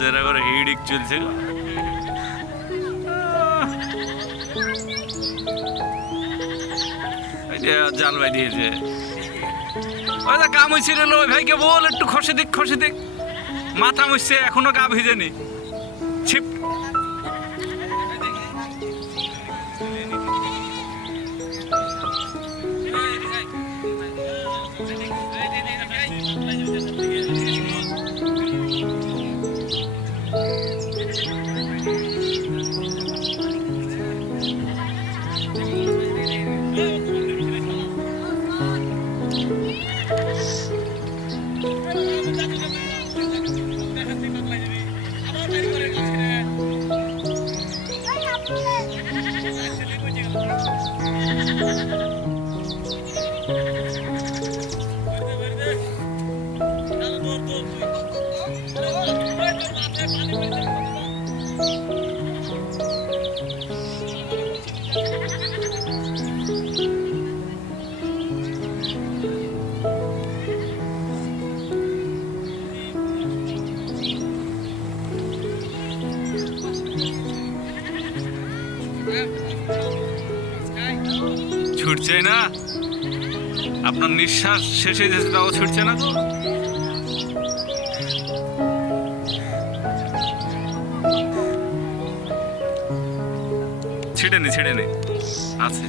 মাছের আবার হিড়িক চলছে গো। জাল বাই দিয়েছে ওই যে গা মুছে রে ওই ভাইকে বল একটু খসে দিক মাথা মুছছে এখনো গা ভিজেনি ছিপ ছুটছে না আপনার নিঃশ্বাস শেষ হয়ে যাচ্ছে তাও ছুটছে না তো ছেড়ে নে আছে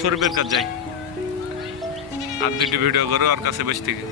শরীফের কাজ যাই আর দুটি ভিডিও করো আর কাছে বসে থেকে